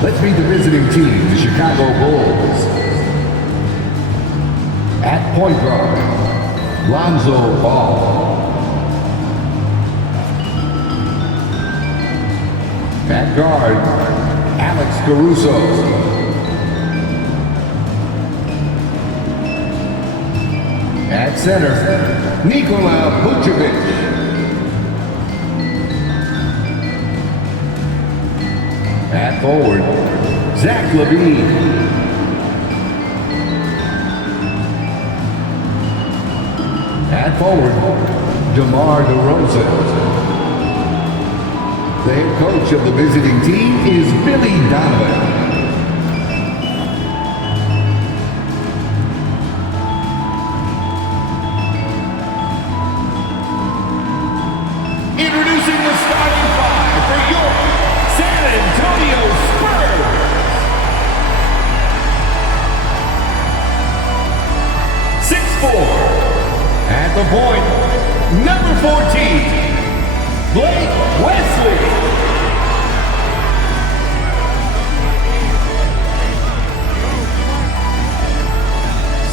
Let's meet the visiting team, the Chicago Bulls. At point guard, Lonzo Ball. At guard, Alex Caruso. At center, Nikola Vucevic. At forward, Zach LaVine. At forward, DeMar DeRozan. The head coach of the visiting team is Billy Donovan. Introducing the starting five for your San Antonio Spurs. At the point, number 14, Blake Wesley.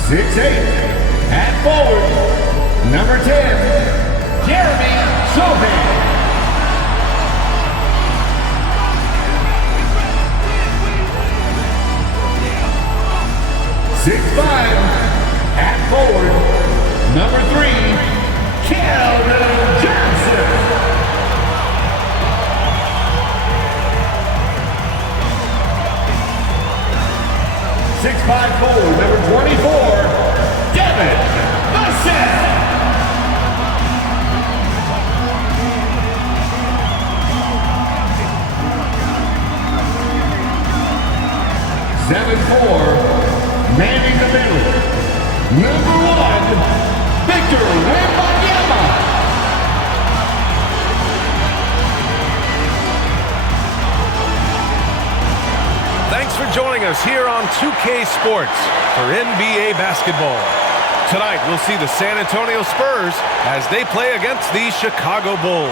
6'8", at forward, number 10, Jeremy Sohan. 6'5", at forward, number 3, Keldon Johnson. 6'5" forward, number 24, Devin Vassell. 7'4", manning the middle, number 1, Victor Wembanyama. Thanks for joining us here on 2K Sports for NBA basketball. Tonight we'll see the San Antonio Spurs as they play against the Chicago Bulls.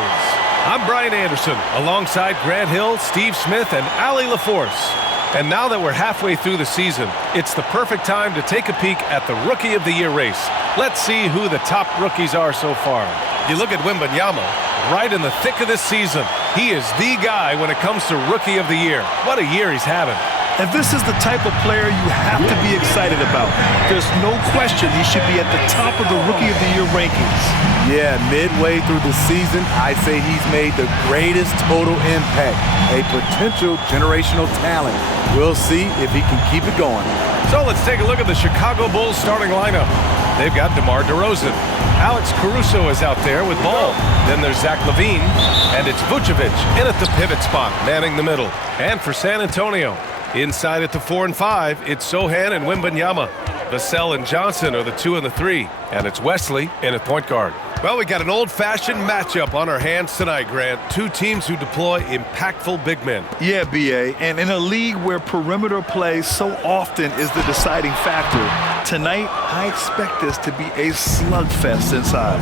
I'm Brian Anderson alongside Grant Hill, Steve Smith, and Allie LaForce. And now that we're halfway through the season, it's the perfect time to take a peek at the Rookie of the Year race. Let's see who the top rookies are so far. You look at Wembanyama, right in the thick of this season. He is the guy when it comes to Rookie of the Year. What a year he's having. And this is the type of player you have to be excited about. There's no question he should be at the top of the Rookie of the Year rankings. Yeah, midway through the season, I say he's made the greatest total impact. A potential generational talent. We'll see if he can keep it going. So let's take a look at the Chicago Bulls starting lineup. They've got DeMar DeRozan. Alex Caruso is out there with ball. Then there's Zach LaVine. And it's Vucevic in at the pivot spot, manning the middle. And for San Antonio, inside at the 4 and 5, it's Sohan and Wembanyama. Vassell and Johnson are the 2 and the 3. And it's Wesley in at point guard. Well, we got an old-fashioned matchup on our hands tonight, Grant. Two teams who deploy impactful big men. Yeah, B.A., and in a league where perimeter play so often is the deciding factor, tonight I expect this to be a slugfest inside.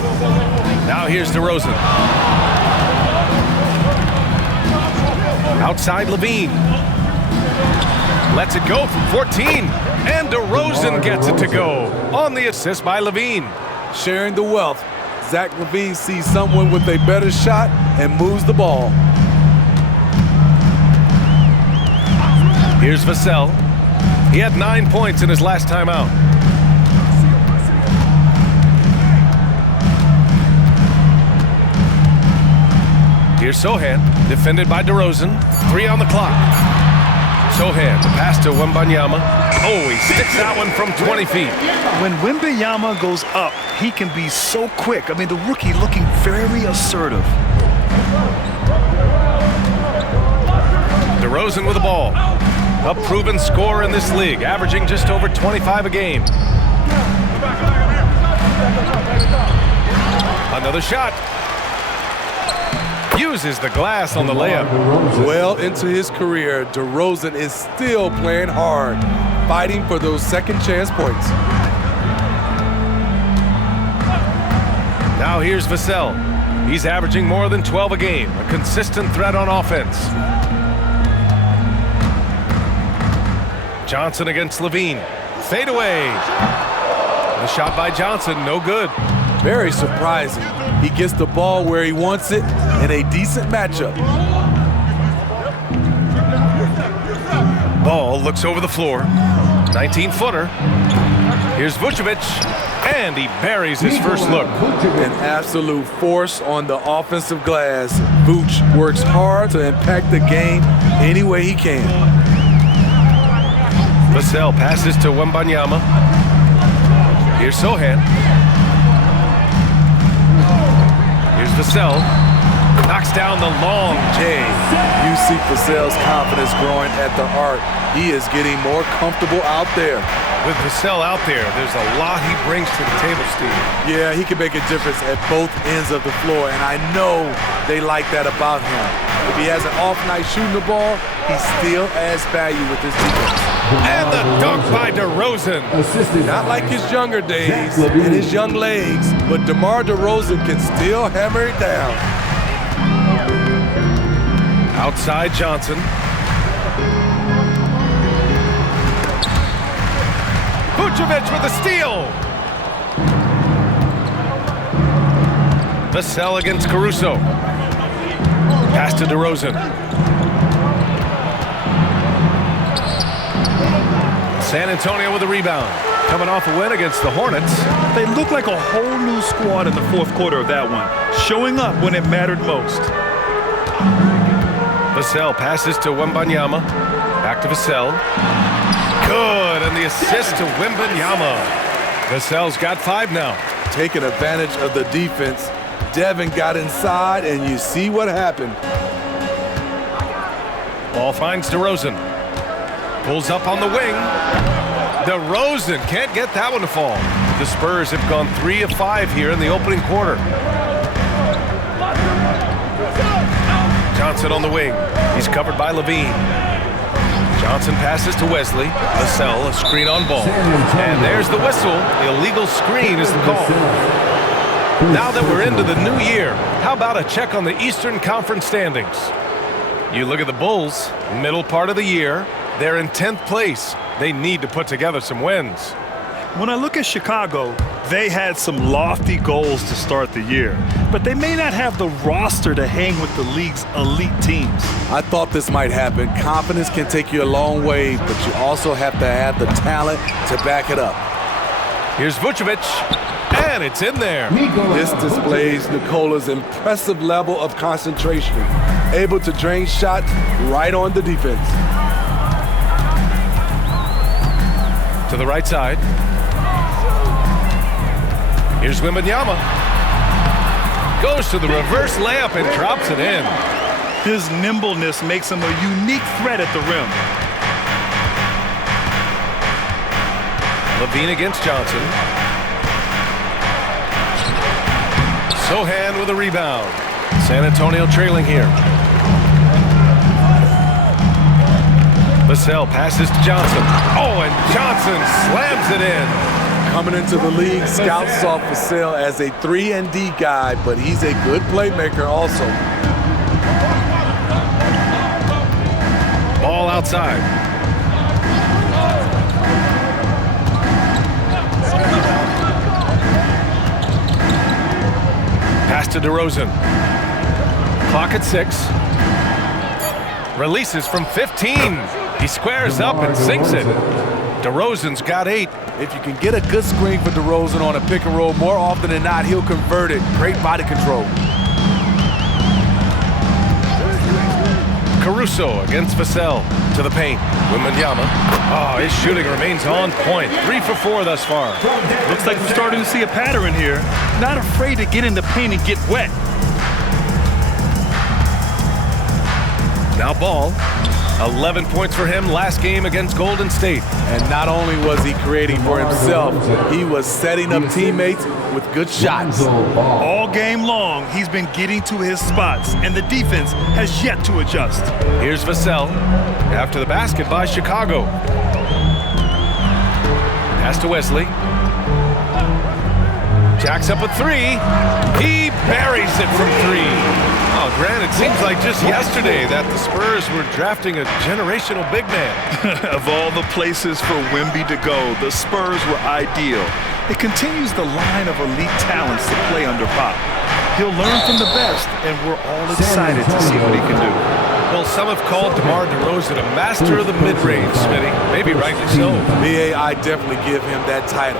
Now here's DeRozan. Outside LaVine. Lets it go from 14. And DeRozan gets it to go on the assist by LaVine. Sharing the wealth. Zach LaVine sees someone with a better shot and moves the ball. Here's Vassell. He had 9 points in his last time out. Here's Sohan, defended by DeRozan. 3 on the clock. Sohan, the pass to Wembanyama. Oh, he sticks that one from 20 feet. When Wembanyama goes up, he can be so quick. I mean, the rookie looking very assertive. DeRozan with the ball. A proven scorer in this league, averaging just over 25 a game. Another shot. Uses the glass on the layup. Well into his career, DeRozan is still playing hard, fighting for those second chance points. Now here's Vassell. He's averaging more than 12 a game, a consistent threat on offense. Johnson against Levine. Fade away. The shot by Johnson, no good. Very surprising. He gets the ball where he wants it in a decent matchup. Ball looks over the floor. 19-footer. Here's Vucevic, and he buries his first look. An absolute force on the offensive glass. Vooch works hard to impact the game any way he can. Vassell passes to Wembanyama. Here's Sohan. Here's Vassell. Knocks down the long J. You see Vassell's confidence growing at the arc. He is getting more comfortable out there. With Vassell out there, there's a lot he brings to the table, Steve. Yeah, he can make a difference at both ends of the floor, and I know they like that about him. If he has an off night shooting the ball, he still adds value with his defense. And the dunk by DeRozan. Not like his younger days and his young legs, but DeMar DeRozan can still hammer it down. Outside Johnson. Vucevic with a steal. Vassell against Caruso. Pass to DeRozan. San Antonio with a rebound. Coming off a win against the Hornets. They look like a whole new squad in the fourth quarter of that one, showing up when it mattered most. Vassell passes to Wembanyama. Back to Vassell. Good, and the assist to Wembanyama. Vassell's got 5 now. Taking advantage of the defense, Devin got inside, and you see what happened. Ball finds DeRozan. Pulls up on the wing. DeRozan can't get that one to fall. The Spurs have gone 3 of 5 here in the opening quarter. Johnson on the wing. He's covered by Levine. Johnson passes to Wesley. Vassell, a screen on ball. And there's the whistle. The illegal screen is the call. Now that we're into the new year, how about a check on the Eastern Conference standings? You look at the Bulls, middle part of the year. They're in 10th place. They need to put together some wins. When I look at Chicago, they had some lofty goals to start the year, but they may not have the roster to hang with the league's elite teams. I thought this might happen. Confidence can take you a long way, but you also have to have the talent to back it up. Here's Vucevic, and it's in there. This displays Nikola's impressive level of concentration, able to drain shots right on the defense. To the right side. Here's Wembanyama. Goes to the reverse layup and drops it in. His nimbleness makes him a unique threat at the rim. Levine against Johnson. Sohan with a rebound. San Antonio trailing here. Vassell passes to Johnson. Oh, and Johnson slams it in. Coming into the league, scouts saw Vassell as a 3-and-D guy, but he's a good playmaker also. Ball outside. Pass to DeRozan. Clock at 6. Releases from 15. He squares up and sinks it. DeRozan's got 8. If you can get a good screen for DeRozan on a pick and roll, more often than not, he'll convert it. Great body control. Caruso against Vassell. To the paint. Wembanyama. Oh, his shooting remains on point. 3 for 4 thus far. Looks like we're starting to see a pattern here. Not afraid to get in the paint and get wet. Now Ball. 11 points for him last game against Golden State. And not only was he creating for himself, he was setting up teammates with good shots. All game long, he's been getting to his spots, and the defense has yet to adjust. Here's Vassell after the basket by Chicago. Pass to Wesley. Jacks up a 3. He buries it from 3. Wow, Grant, it seems like just yesterday that the Spurs were drafting a generational big man. Of all the places for Wemby to go, the Spurs were ideal. It continues the line of elite talents to play under Pop. He'll learn from the best, and we're all excited to see what he can do. Well, some have called DeMar DeRozan a master of the mid-range, Smitty. Maybe rightly so. BA, I definitely give him that title.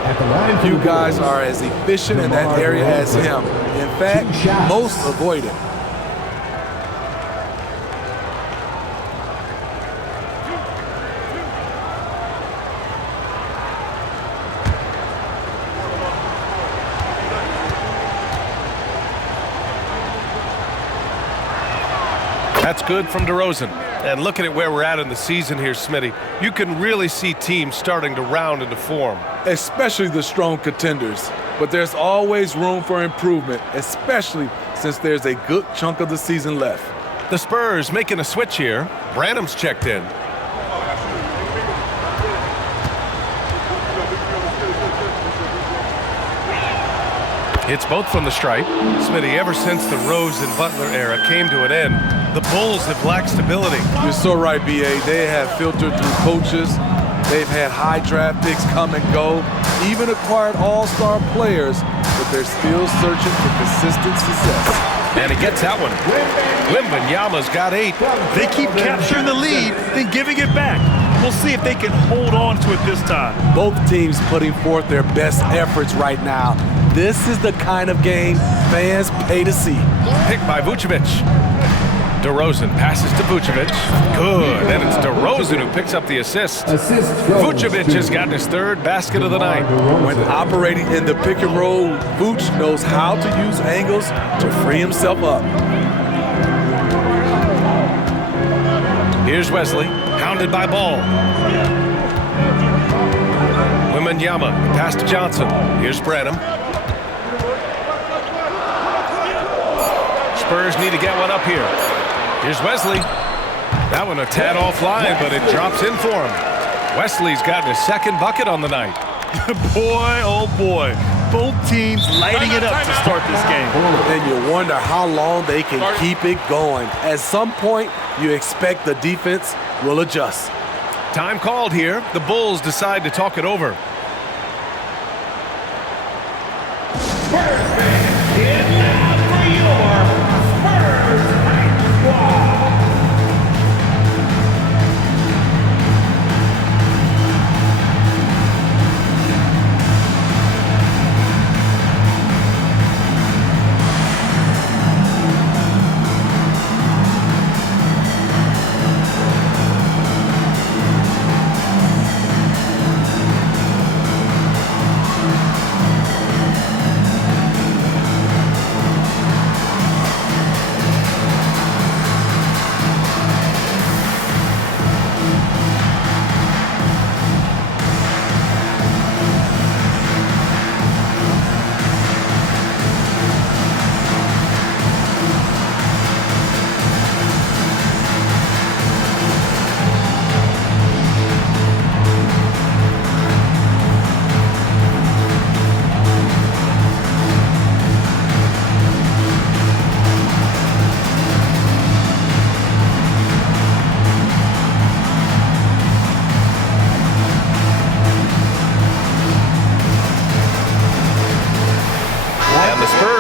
You guys are as efficient in that area as him. In fact, most avoid it. That's good from DeRozan. And looking at where we're at in the season here, Smitty, you can really see teams starting to round into form. Especially the strong contenders. But there's always room for improvement, especially since there's a good chunk of the season left. The Spurs making a switch here. Branham's checked in. It's both from the stripe. Smitty, ever since the Rose and Butler era came to an end, the Bulls have lacked stability. You're so right, B.A. They have filtered through coaches. They've had high draft picks come and go, even acquired all-star players, but they're still searching for consistent success. And he gets that one. Wembanyama's got 8. They keep capturing the lead, then giving it back. We'll see if they can hold on to it this time. Both teams putting forth their best efforts right now. This is the kind of game fans pay to see. Picked by Vucevic. DeRozan passes to Vucevic. Good. And it's DeRozan who picks up the assist. Vucevic has gotten his 3rd basket of the night. When operating in the pick and roll, Vuce knows how to use angles to free himself up. Here's Wesley, hounded by Ball. Wembanyama, pass to Johnson. Here's Branham. Spurs need to get one up here. Here's Wesley. That one a tad offline, but it drops in for him. Wesley's gotten his 2nd bucket on the night. Boy, oh boy. Both teams lighting it up to start this game. And you wonder how long they can keep it going. At some point, you expect the defense will adjust. Time called here. The Bulls decide to talk it over. Spurs fans, get loud for your Spurs Hype Squad.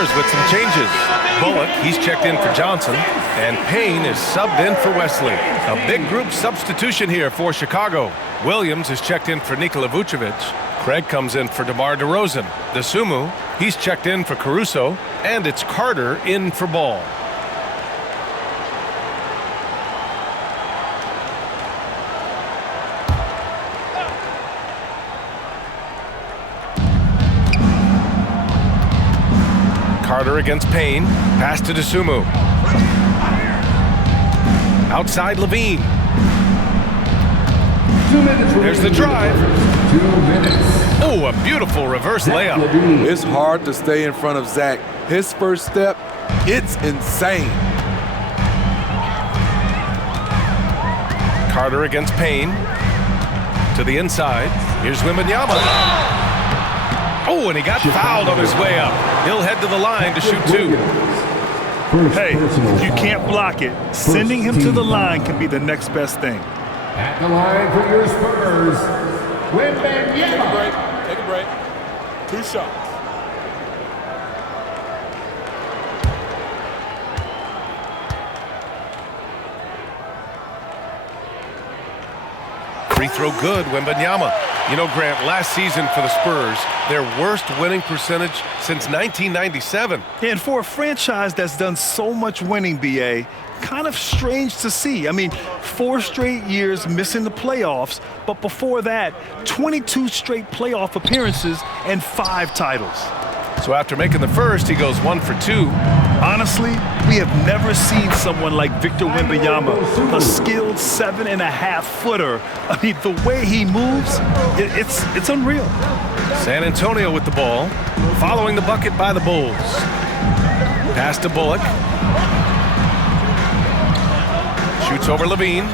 With some changes. Bullock, he's checked in for Johnson, and Payne is subbed in for Wesley. A big group substitution here for Chicago. Williams is checked in for Nikola Vucevic. Craig comes in for DeMar DeRozan. DeSumo, he's checked in for Caruso, and it's Carter in for Ball. Carter against Payne. Pass to DeSumo. Outside Levine. 2 minutes. There's the drive. 2 minutes. Oh, a beautiful reverse layup. It's hard to stay in front of Zach. His first step, it's insane. Carter against Payne. To the inside. Here's Wembanyama. Oh, and he got fouled on his way up. He'll head to the line to shoot 2. Hey, if you can't block it, sending him to the line can be the next best thing. At the line for your Spurs, Wembanyama. Take a break. 2 shots. Free throw good, Wembanyama. You know, Grant, last season for the Spurs, their worst winning percentage since 1997. And for a franchise that's done so much winning, BA, kind of strange to see. I mean, 4 straight years missing the playoffs, but before that, 22 straight playoff appearances and 5 titles. So after making the first, he goes 1 for 2. Honestly, we have never seen someone like Victor Wembanyama, a skilled 7.5-footer. I mean, the way he moves, it's unreal. San Antonio with the ball, following the bucket by the Bulls. Pass to Bullock. Shoots over Levine.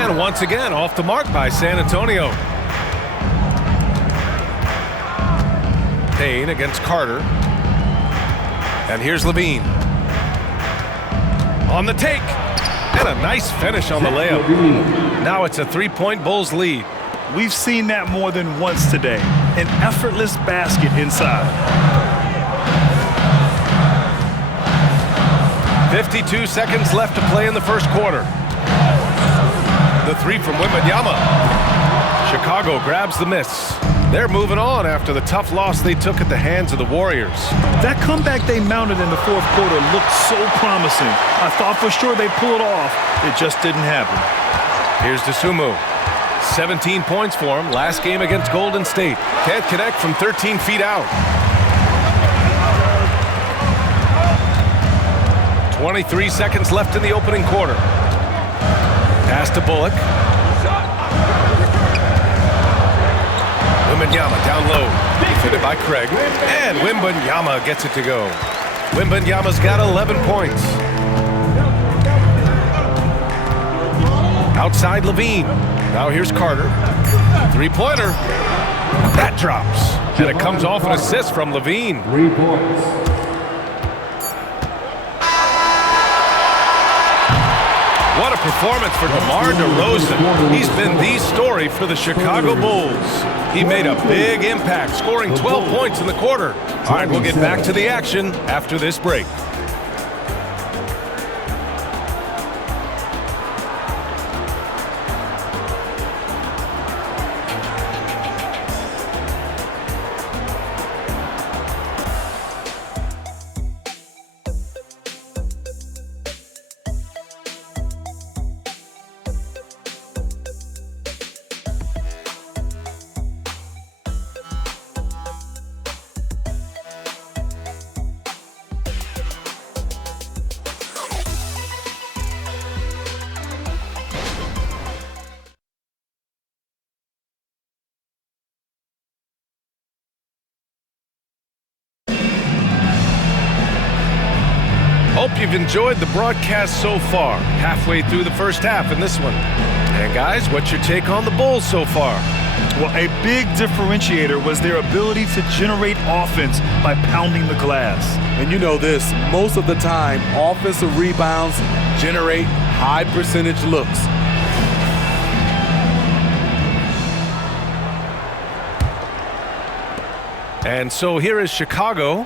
And once again, off the mark by San Antonio. Payne against Carter. And here's Levine. On the take. And a nice finish on the layup. Now it's a 3-point Bulls lead. We've seen that more than once today. An effortless basket inside. 52 seconds left to play in the first quarter. The 3 from Wembanyama. Chicago grabs the miss. They're moving on after the tough loss they took at the hands of the Warriors. That comeback they mounted in the fourth quarter looked so promising. I thought for sure they'd pull it off. It just didn't happen. Here's Dosunmu. 17 points for him last game against Golden State. Can't connect from 13 feet out. 23 seconds left in the opening quarter. Pass to Bullock. Wembanyama down low. Defended by Craig. And Wembanyama gets it to go. Wembanyama's got 11 points. Outside Levine. Now here's Carter. 3-pointer. That drops. And it comes off an assist from Levine. 3 points. What a performance for DeMar DeRozan. He's been the story for the Chicago Bulls. He made a big impact, scoring 12 points in the quarter. All right, we'll get back to the action after this break. Hope you've enjoyed the broadcast so far. Halfway through the first half in this one. And guys, what's your take on the Bulls so far? Well, a big differentiator was their ability to generate offense by pounding the glass. And you know this, most of the time, offensive rebounds generate high percentage looks. And so here is Chicago.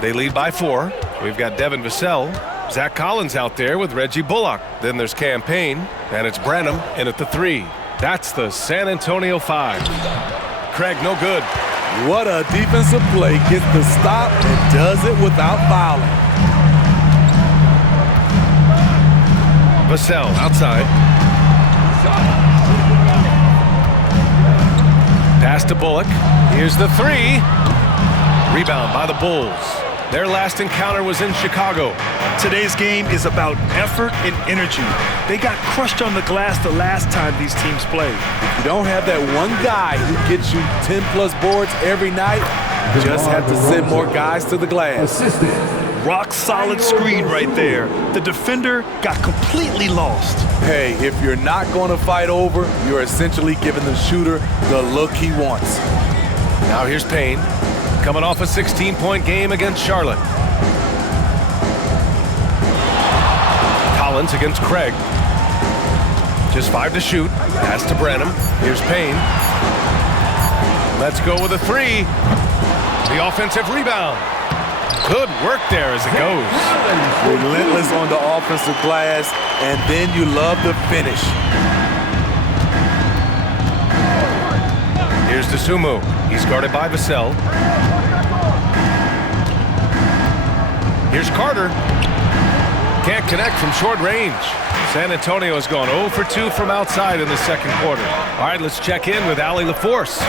They lead by 4. We've got Devin Vassell. Zach Collins out there with Reggie Bullock. Then there's Cam Payne, and it's Branham in at the 3. That's the San Antonio 5. Craig, no good. What a defensive play. Gets the stop and does it without fouling. Vassell outside. Pass to Bullock. Here's the 3. Rebound by the Bulls. Their last encounter was in Chicago. Today's game is about effort and energy. They got crushed on the glass the last time these teams played. If you don't have that one guy who gets you 10+ boards every night, you just have to send more guys to the glass. Rock solid screen right there. The defender got completely lost. Hey, if you're not going to fight over, you're essentially giving the shooter the look he wants. Now here's Payne, coming off a 16-point game against Charlotte. Collins against Craig. Just 5 to shoot. Pass to Branham. Here's Payne. Let's go with a 3. The offensive rebound. Good work there as it goes. Relentless on the offensive glass, and then you love the finish. Here's DeSumo. He's guarded by Vassell. Here's Carter. Can't connect from short range. San Antonio has gone 0 for 2 from outside in the second quarter. All right, let's check in with Allie LaForce.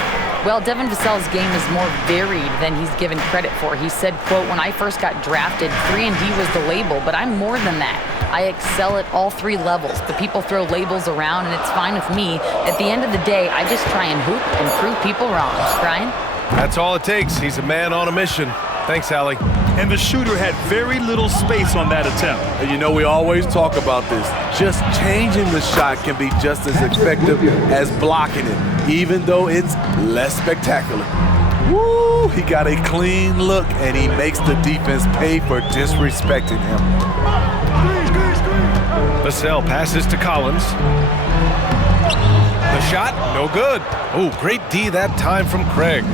Well, Devin Vassell's game is more varied than he's given credit for. He said, quote, "When I first got drafted, 3-and-D was the label, but I'm more than that. I excel at all 3 levels. The people throw labels around, and it's fine with me. At the end of the day, I just try and hoop and prove people wrong." Brian? That's all it takes. He's a man on a mission. Thanks, Allie. And the shooter had very little space on that attempt. And you know, we always talk about this. Just changing the shot can be just as effective as blocking it, even though it's less spectacular. Woo! He got a clean look, and he makes the defense pay for disrespecting him. Vassell passes to Collins. The shot, no good. Oh, great D that time from Craig.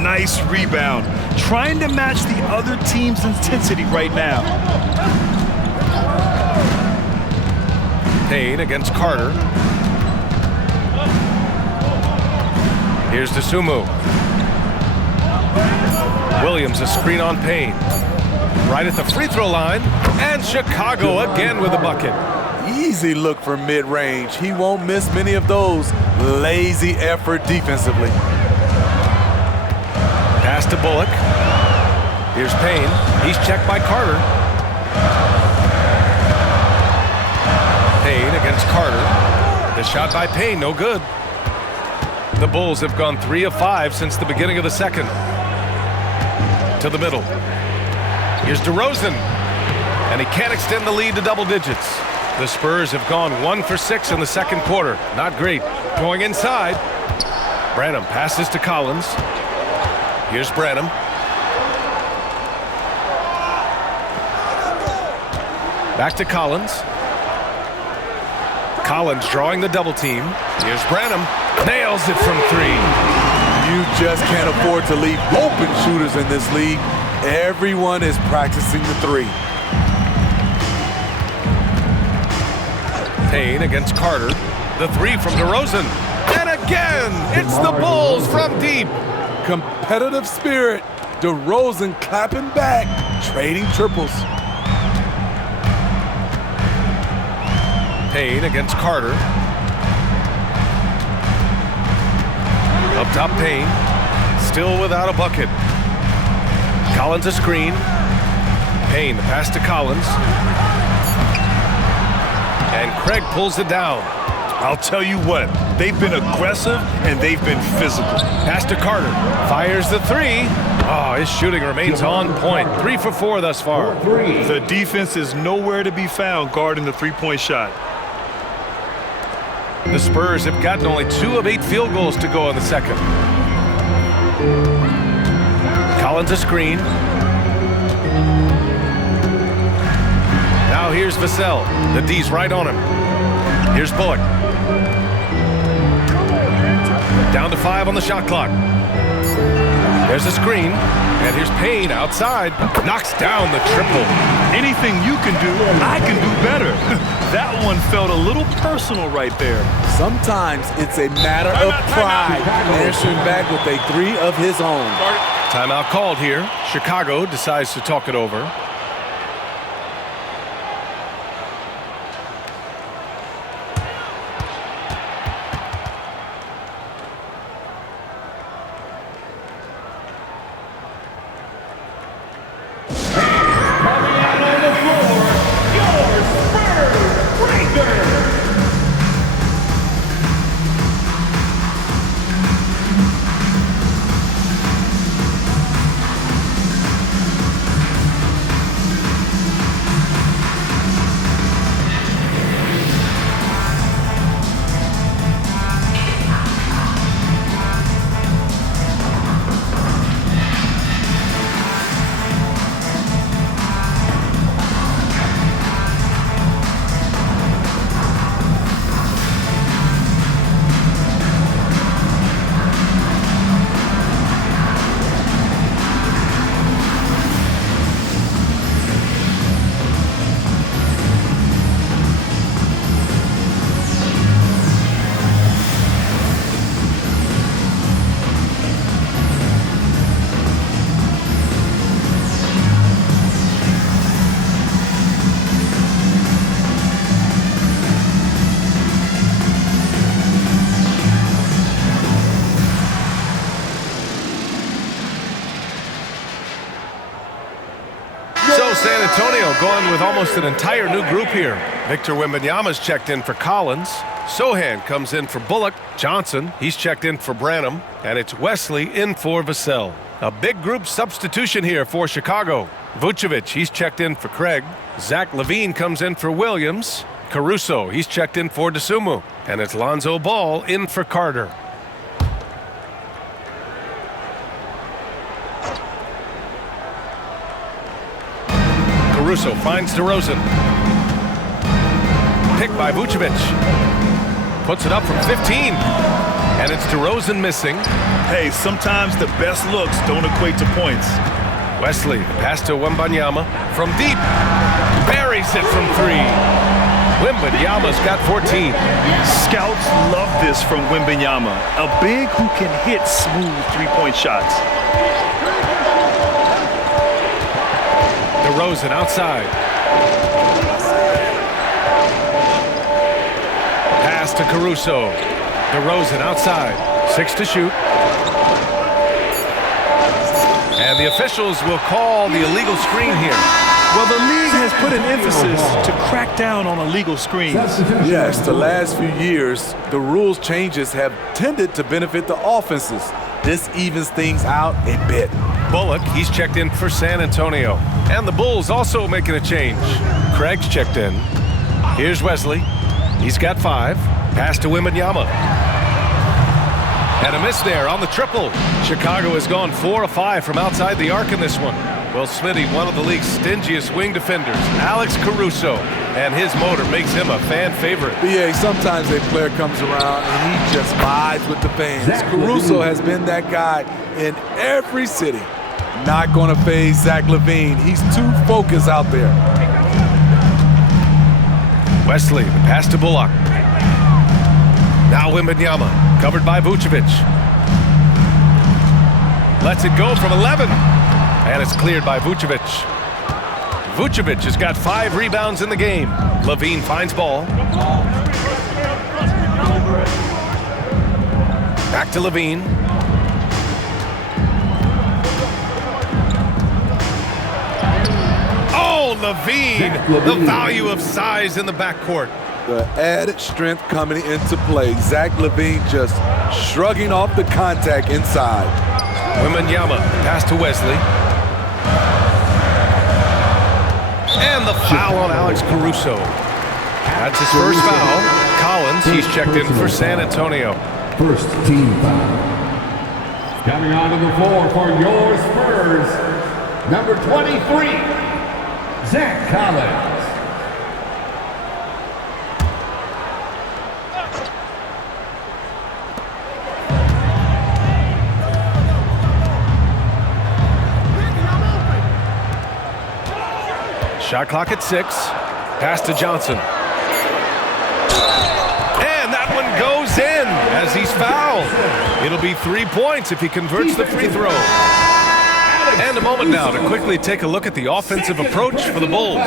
Nice rebound. Trying to match the other team's intensity right now. Payne against Carter. Here's DeSumo. Williams a screen on Payne. Right at the free throw line. And Chicago again with a bucket. Easy look for mid-range. He won't miss many of those. Lazy effort defensively. Pass to Bullock. Here's Payne. He's checked by Carter. Payne against Carter. The shot by Payne, no good. The Bulls have gone 3 of 5 since the beginning of the second. To the middle. Here's DeRozan. And he can't extend the lead to double digits. The Spurs have gone 1 for 6 in the second quarter. Not great. Going inside. Branham passes to Collins. Here's Branham. Back to Collins. Collins drawing the double team. Here's Branham. Nails it from 3. You just can't afford to leave open shooters in this league. Everyone is practicing the 3. Payne against Carter. The 3 from DeRozan. And again, it's the Bulls from deep. Competitive spirit. DeRozan clapping back, trading triples. Payne against Carter. Up top, Payne. Still without a bucket. Collins a screen. Payne, the pass to Collins. And Craig pulls it down. I'll tell you what, they've been aggressive and they've been physical. Pass to Carter. Fires the 3. Oh, his shooting remains on point. 3 for 4 thus far. The defense is nowhere to be found guarding the three-point shot. The Spurs have gotten only 2 of 8 field goals to go in the second. Collins a screen. Now here's Vassell. The D's right on him. Here's Bullock. Down to 5 on the shot clock. There's a screen. And here's Payne outside. Knocks down the triple. Anything you can do, I can do better. That one felt a little personal right there. Sometimes it's a matter of pride. Answering back with a 3 of his own. Timeout called here. Chicago decides to talk it over. Antonio going with almost an entire new group here. Victor Wembanyama's checked in for Collins. Sohan comes in for Bullock. Johnson, he's checked in for Branham. And it's Wesley in for Vassell. A big group substitution here for Chicago. Vucevic, he's checked in for Craig. Zach LaVine comes in for Williams. Caruso, he's checked in for DeSumo. And it's Lonzo Ball in for Carter. Caruso finds DeRozan. Picked by Vucevic. Puts it up from 15. And it's DeRozan missing. Hey, sometimes the best looks don't equate to points. Wesley, pass to Wembanyama from deep. Buries it from 3. Wembanyama's got 14. Scouts love this from Wembanyama. A big who can hit smooth three-point shots. DeRozan outside. Pass to Caruso. DeRozan outside. 6 to shoot. And the officials will call the illegal screen here. Well, the league has put an emphasis to crack down on illegal screens. Yes, the last few years, the rules changes have tended to benefit the offenses. This evens things out a bit. Bullock, he's checked in for San Antonio. And the Bulls also making a change. Craig's checked in. Here's Wesley. He's got 5. Pass to Wembanyama. And a miss there on the triple. Chicago has gone 4 of 5 from outside the arc in this one. Well, Smitty, one of the league's stingiest wing defenders, Alex Caruso, and his motor makes him a fan favorite. BA, sometimes a player comes around and he just vibes with the fans. Caruso has been that guy in every city. Not going to phase Zach LaVine. He's too focused out there. Wesley, the pass to Bullock. Now Wembanyama, covered by Vucevic. Lets it go from 11. And it's cleared by Vucevic. Vucevic has got 5 rebounds in the game. LaVine finds ball. Back to LaVine. Oh, LaVine! The value of size in the backcourt. The added strength coming into play. Zach LaVine just shrugging off the contact inside. Wembanyama, pass to Wesley. And the foul on Alex Caruso. That's his first foul. Collins, he's checked in for San Antonio. First team foul. Coming onto the floor for your Spurs, number 23, Zach Collins. Shot clock at 6. Pass to Johnson. And that one goes in as he's fouled. It'll be 3 points if he converts the free throw. And a moment now to quickly take a look at the offensive approach for the Bulls.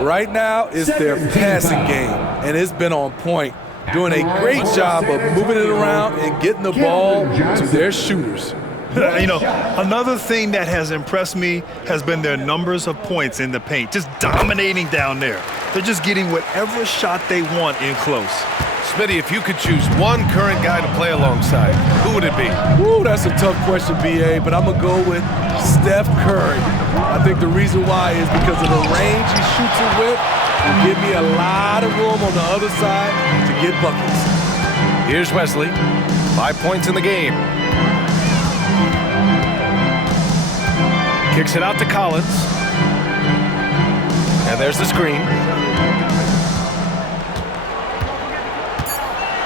Right now is their passing game, and it's been on point. Doing a great job of moving it around and getting the ball to their shooters. You know, another thing that has impressed me has been their numbers of points in the paint, just dominating down there. They're just getting whatever shot they want in close. Smitty, if you could choose one current guy to play alongside, who would it be? Ooh, that's a tough question, BA, but I'm going to go with Steph Curry. I think the reason why is because of the range he shoots it with. Will give me a lot of room on the other side to get buckets. Here's Wesley. 5 points in the game. Kicks it out to Collins. And there's the screen.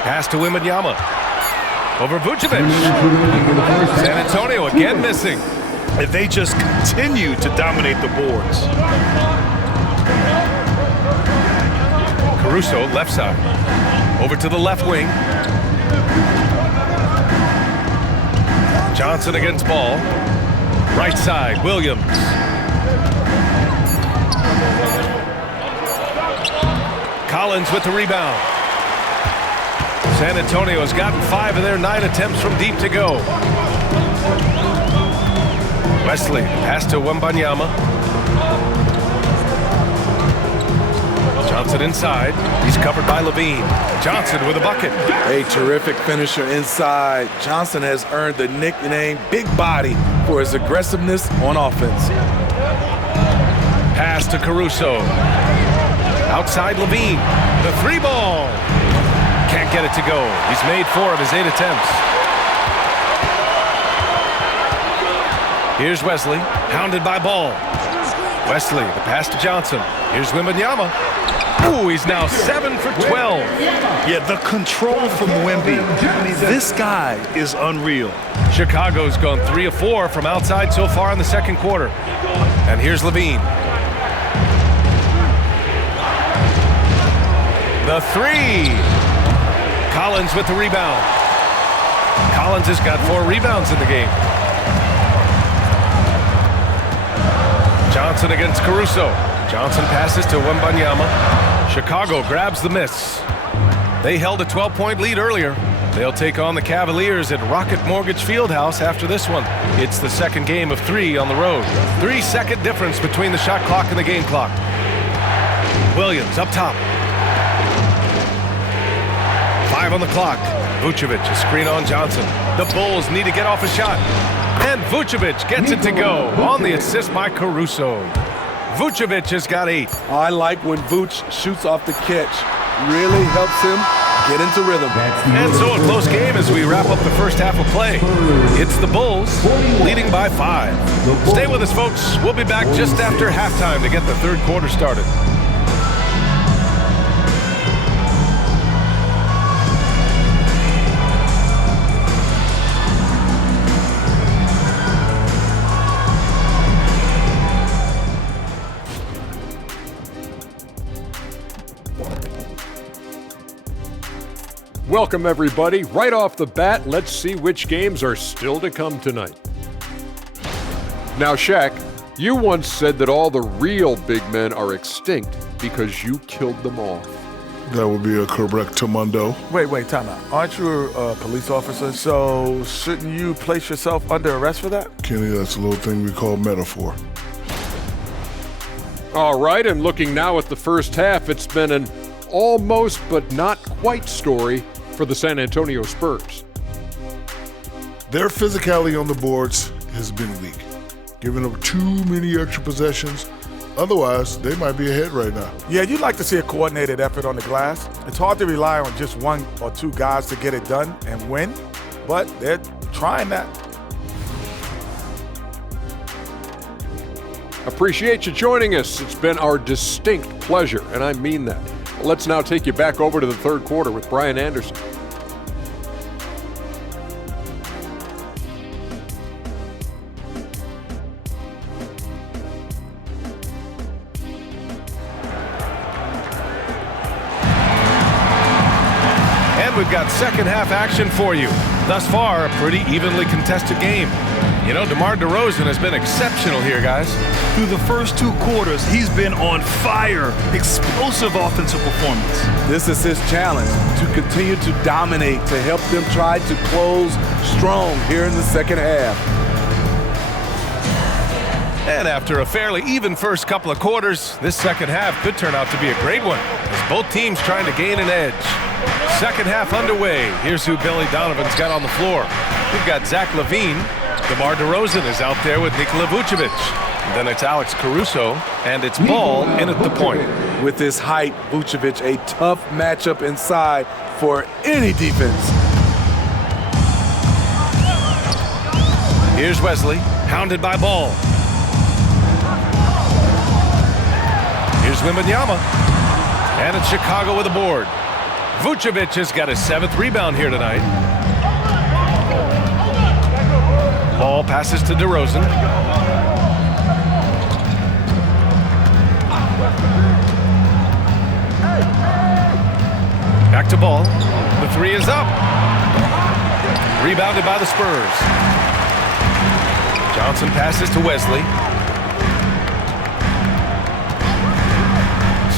Pass to Wembanyama. Over Vucevic. San Antonio again missing. If they just continue to dominate the boards. Caruso, left side. Over to the left wing. Johnson against ball. Right side, Williams. Collins with the rebound. San Antonio has gotten 5 of their 9 attempts from deep to go. Wesley, pass to Wembanyama. Johnson inside. He's covered by Levine. Johnson with a bucket. A terrific finisher inside. Johnson has earned the nickname Big Body for his aggressiveness on offense. Pass to Caruso. Outside Levine. The 3-ball. Can't get it to go. He's made 4 of his 8 attempts. Here's Wesley, hounded by Ball. Wesley, the pass to Johnson. Here's Wembanyama. Ooh, he's now 7 for 12. Yeah, the control from Wemby. I mean, this guy is unreal. Chicago's gone 3 of 4 from outside so far in the second quarter. And here's Levine. The 3. Collins with the rebound. Collins has got 4 rebounds in the game. Johnson against Caruso. Johnson passes to Wembanyama. Chicago grabs the miss. They held a 12-point lead earlier. They'll take on the Cavaliers at Rocket Mortgage Fieldhouse after this one. It's the second game of 3 on the road. 3-second difference between the shot clock and the game clock. Williams up top. 5 on the clock. Vucevic, a screen on Johnson. The Bulls need to get off a shot. And Vucevic gets it to go on the assist by Caruso. Vucevic has got 8. I like when Vooch shoots off the catch. Really helps him get into rhythm. And so a close game as we wrap up the first half of play. It's the Bulls leading by 5. Stay with us, folks. We'll be back just after halftime to get the third quarter started. Welcome, everybody. Right off the bat, let's see which games are still to come tonight. Now, Shaq, you once said that all the real big men are extinct because you killed them off. That would be a correctamundo. Wait, time out. Aren't you a police officer? So shouldn't you place yourself under arrest for that? Kenny, that's a little thing we call metaphor. All right, and looking now at the first half, it's been an almost but not quite story for the San Antonio Spurs. Their physicality on the boards has been weak, giving up too many extra possessions. Otherwise, they might be ahead right now. Yeah, you'd like to see a coordinated effort on the glass. It's hard to rely on just 1 or 2 guys to get it done and win, but they're trying that. Appreciate you joining us. It's been our distinct pleasure, and I mean that. Let's now take you back over to the third quarter with Brian Anderson. And we've got second half action for you. Thus far, a pretty evenly contested game. You know, DeMar DeRozan has been exceptional here, guys. Through the first 2 quarters, he's been on fire. Explosive offensive performance. This is his challenge, to continue to dominate, to help them try to close strong here in the second half. And after a fairly even first couple of quarters, this second half could turn out to be a great one, as both teams trying to gain an edge. Second half underway. Here's who Billy Donovan's got on the floor. We've got Zach LaVine. DeMar DeRozan is out there with Nikola Vucevic. Then it's Alex Caruso, and it's Ball in at the point. With his height, Vucevic, a tough matchup inside for any defense. Here's Wesley, hounded by Ball. Here's Wembanyama, and it's Chicago with a board. Vucevic has got his 7th rebound here tonight. Ball passes to DeRozan. Back to Ball. The 3 is up. Rebounded by the Spurs. Johnson passes to Wesley.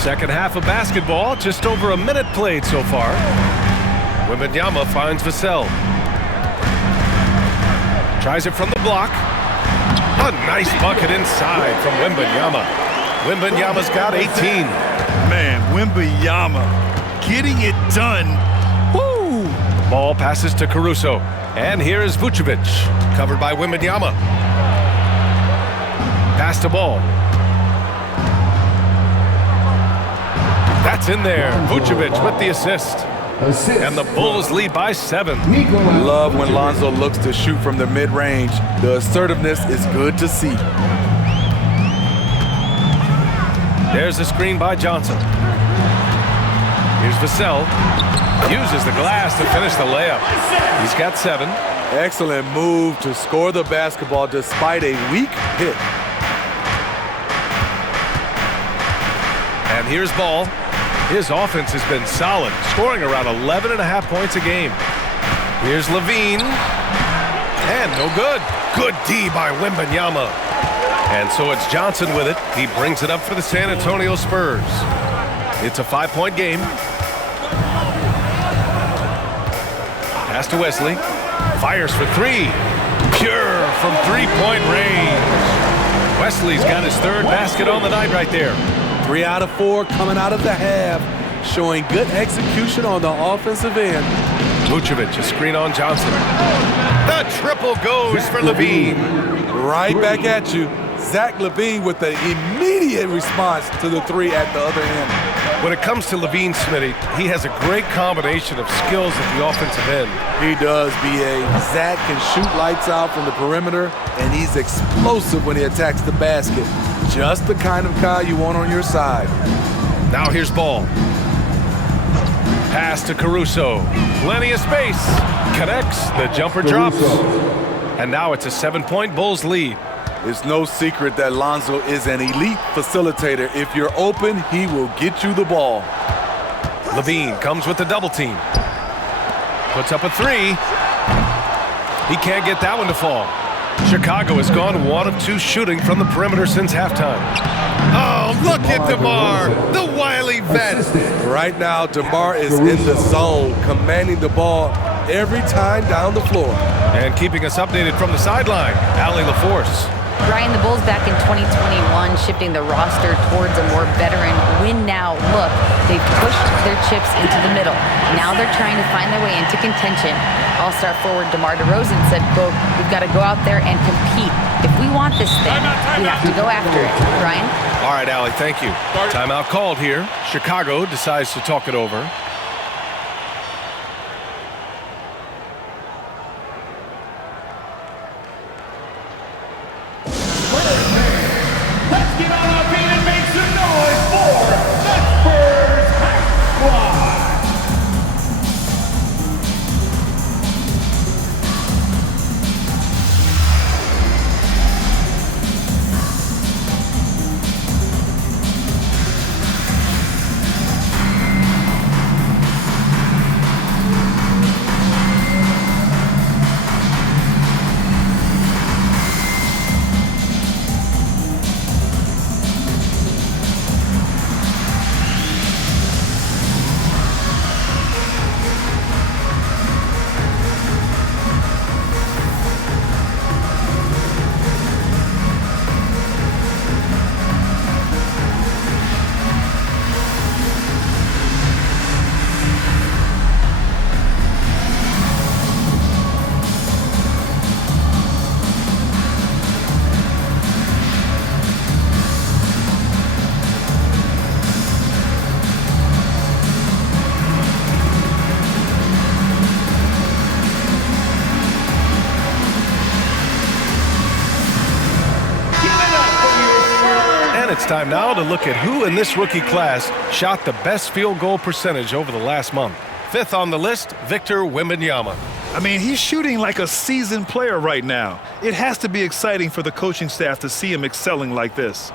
Second half of basketball, just over a minute played so far. Wembanyama finds Vassell. Tries it from the block. A nice bucket inside from Wembanyama. Wembanyama's got 18. Man, Wembanyama getting it done. Woo! Ball passes to Caruso. And here is Vucevic, covered by Wembanyama. Pass to Ball. That's in there. Vucevic with the assist. And the Bulls lead by 7. Love when Lonzo looks to shoot from the mid-range. The assertiveness is good to see. There's a screen by Johnson. Here's Vassell. Uses the glass to finish the layup. He's got 7. Excellent move to score the basketball despite a weak hit. And here's Ball. His offense has been solid, scoring around 11.5 points a game. Here's Levine. And no good. Good D by Wembanyama. And so it's Johnson with it. He brings it up for the San Antonio Spurs. It's a 5-point game. Pass to Wesley. Fires for 3. Pure from 3-point range. Wesley's got his 3rd basket on the night right there. 3 out of 4 coming out of the half, showing good execution on the offensive end. Vucevic, a screen on Johnson. The triple goes for Levine. Right back at you. Zach LaVine with the immediate response to the 3 at the other end. When it comes to Levine, Smitty, he has a great combination of skills at the offensive end. He does, B.A. Zach can shoot lights out from the perimeter, and he's explosive when he attacks the basket. Just the kind of guy you want on your side. Now here's Ball. Pass to Caruso. Plenty of space. Connects. The jumper drops. And now it's a 7-point Bulls lead. It's no secret that Lonzo is an elite facilitator. If you're open, he will get you the ball. Levine comes with the double team. Puts up a 3. He can't get that one to fall. Chicago has gone 1 of 2 shooting from the perimeter since halftime. Oh, look at DeMar, the wily vet. Right now, DeMar is in the zone, commanding the ball every time down the floor. And keeping us updated from the sideline, Allie LaForce. Brian, the Bulls back in 2021 shifting the roster towards a more veteran win-now look. They've pushed their chips into the middle. Now they're trying to find their way into contention. All-star forward DeMar DeRozan said, quote, "We've got to go out there and compete. If we want this thing, we have to go after it." Brian? All right, Allie, thank you. Timeout called here. Chicago decides to talk it over. Let's get on our feet and make some noise for the Spurs High Squad. It's time now to look at who in this rookie class shot the best field goal percentage over the last month. 5th on the list, Victor Wembanyama. I mean, he's shooting like a seasoned player right now. It has to be exciting for the coaching staff to see him excelling like this.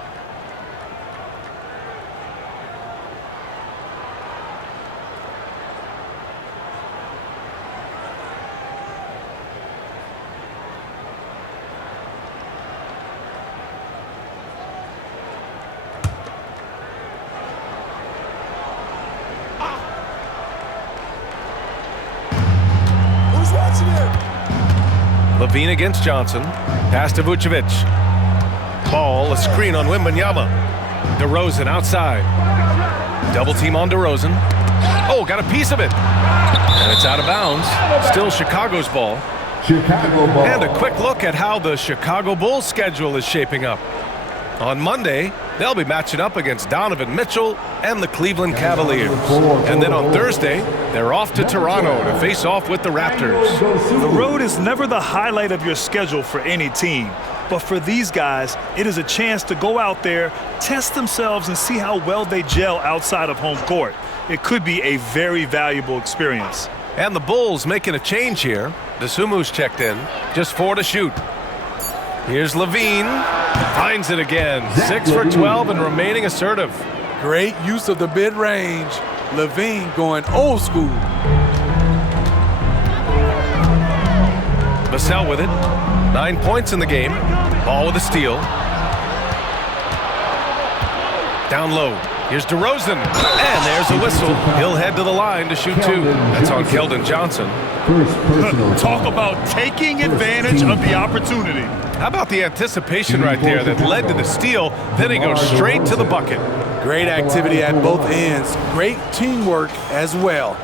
Levine against Johnson. Pass to Vucevic. Ball, a screen on Wembanyama. DeRozan outside. Double team on DeRozan. Oh, got a piece of it. And it's out of bounds. Still Chicago's ball. Chicago ball. And a quick look at how the Chicago Bulls schedule is shaping up. On Monday, they'll be matching up against Donovan Mitchell and the Cleveland Cavaliers. And then on Thursday, they're off to Toronto to face off with the Raptors. The road is never the highlight of your schedule for any team. But for these guys, it is a chance to go out there, test themselves, and see how well they gel outside of home court. It could be a very valuable experience. And the Bulls making a change here. Desumu's checked in. Just 4 to shoot. Here's Levine. Finds it again. 6 for 12 and remaining assertive. Great use of the mid-range. Levine going old school. Vassell with it. 9 points in the game. Ball with a steal. Down low. Here's DeRozan. And there's a whistle. He'll head to the line to shoot 2. That's on Keldon Johnson. Talk about taking advantage of the opportunity. How about the anticipation right there that led to the steal? Then he goes straight to the bucket. Great activity at both ends. Great teamwork as well.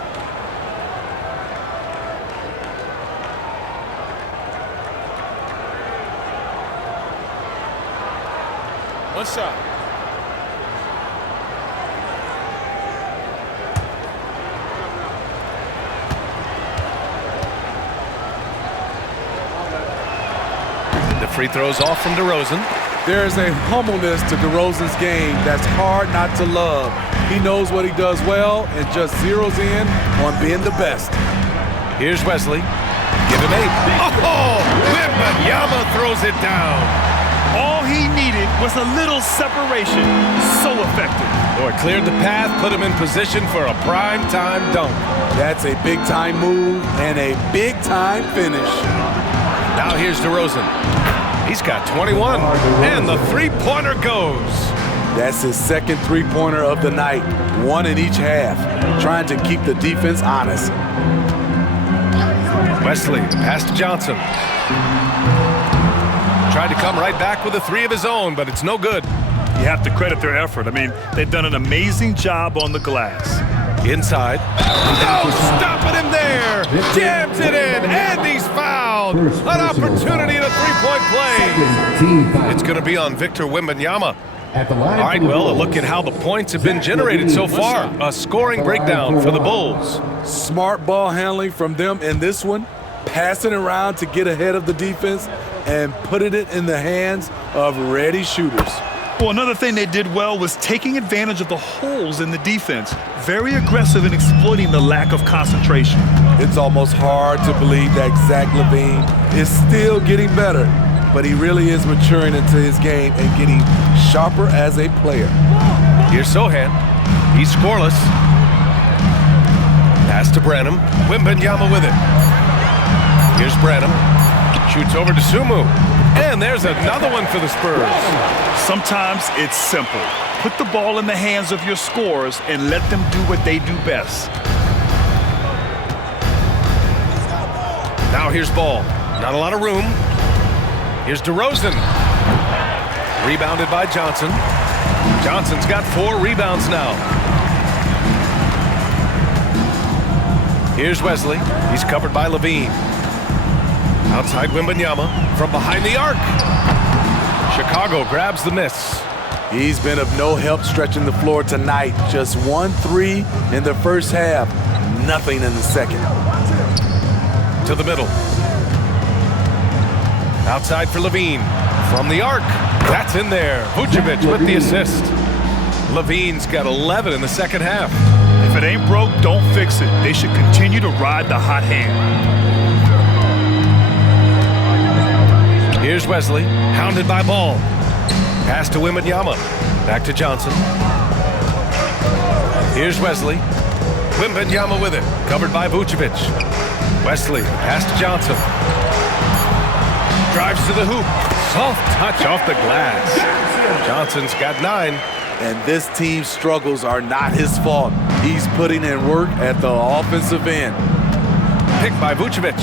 One shot. The free throws off from DeRozan. There's a humbleness to DeRozan's game that's hard not to love. He knows what he does well and just zeroes in on being the best. Here's Wesley. Give him 8. Oh! Wembanyama throws it down. All he needed was a little separation. So effective. Oh, it cleared the path, put him in position for a prime-time dunk. That's a big-time move and a big-time finish. Now here's DeRozan. He's got 21, and the three-pointer goes. That's his second three-pointer of the night, 1 in each half, trying to keep the defense honest. Wesley, pass to Johnson. Tried to come right back with a 3 of his own, but it's no good. You have to credit their effort. I mean, they've done an amazing job on the glass. Inside. No, stopping him there. Jams it in, and he's fouled. An opportunity at a three-point play. It's going to be on Victor Wembanyama. All right, well, a look at how the points have been generated so far. A scoring breakdown for the Bulls. Smart ball handling from them in this one, passing around to get ahead of the defense and putting it in the hands of ready shooters. Well, another thing they did well was taking advantage of the holes in the defense. Very aggressive in exploiting the lack of concentration. It's almost hard to believe that Zach LaVine is still getting better, but he really is maturing into his game and getting sharper as a player. Here's Sohan. He's scoreless. Pass to Branham. Wembanyama with it. Here's Branham. Shoots over to Sumu. And there's another one for the Spurs. Sometimes it's simple. Put the ball in the hands of your scorers and let them do what they do best. Now here's Ball. Not a lot of room. Here's DeRozan. Rebounded by Johnson. Johnson's got 4 rebounds now. Here's Wesley. He's covered by Levine. Outside Wembanyama from behind the arc. Chicago grabs the miss. He's been of no help stretching the floor tonight. Just 1 3 in the first half. Nothing in the second. To the middle. Outside for Levine. From the arc. That's in there. Vucevic with the assist. Levine's got 11 in the second half. If it ain't broke, don't fix it. They should continue to ride the hot hand. Here's Wesley, hounded by Ball. Pass to Wembanyama. Back to Johnson. Here's Wesley. Wembanyama with it, covered by Vucevic. Wesley, pass to Johnson. Drives to the hoop. Soft touch off the glass. Johnson's got 9. And this team's struggles are not his fault. He's putting in work at the offensive end. Picked by Vucevic.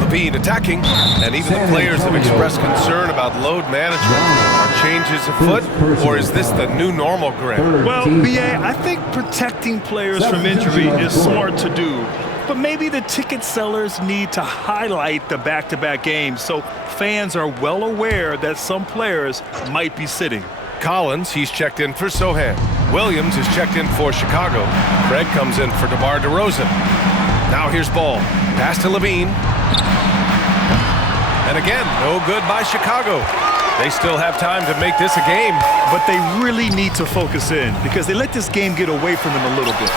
Levine attacking, and even the players have expressed concern about load management. Our changes afoot, or is this the new normal, Greg? Well, BA, I think protecting players from injury is smart to do. But maybe the ticket sellers need to highlight the back-to-back games so fans are well aware that some players might be sitting. Collins, he's checked in for Sohan. Williams is checked in for Chicago. Craig comes in for DeMar DeRozan. Now here's Ball. Pass to Levine. And again, no good by Chicago. They still have time to make this a game. But they really need to focus in because they let this game get away from them a little bit.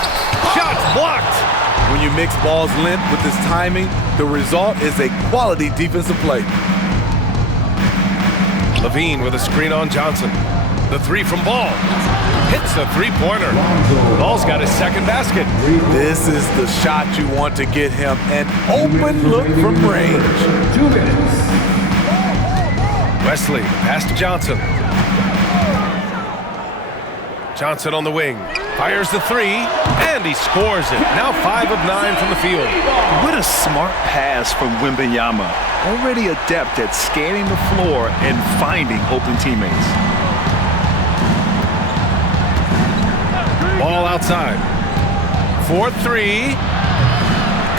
Shots blocked. When you mix Ball's length with his timing, the result is a quality defensive play. Levine with a screen on Johnson. The three from Ball. Hits a three-pointer. Ball's got his second basket. This is the shot you want to get him an open look from range. 2 minutes. Wesley, pass to Johnson. Johnson on the wing. Fires the three, and he scores it. Now 5 of 9 from the field. What a smart pass from Wembanyama. Already adept at scanning the floor and finding open teammates. Ball outside. 4-3.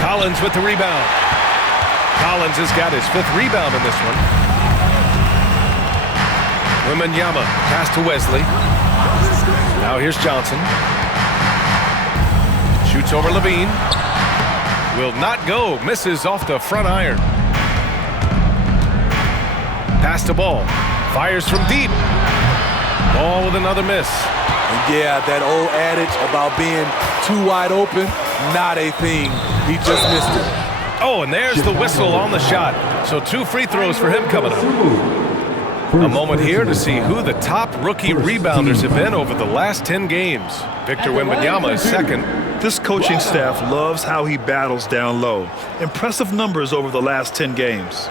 Collins with the rebound. Collins has got his 5th rebound in this one. Wembanyama, pass to Wesley. Now here's Johnson. Shoots over Levine. Will not go. Misses off the front iron. Pass to Ball. Fires from deep. Ball with another miss. And yeah, that old adage about being too wide open, not a thing. He just missed it. Oh, and there's the whistle on the shot. So 2 free throws for him coming up. A moment here to see who the top rookie rebounders have been over the last 10 games. Victor Wembanyama is second. This coaching staff loves how he battles down low. Impressive numbers over the last 10 games.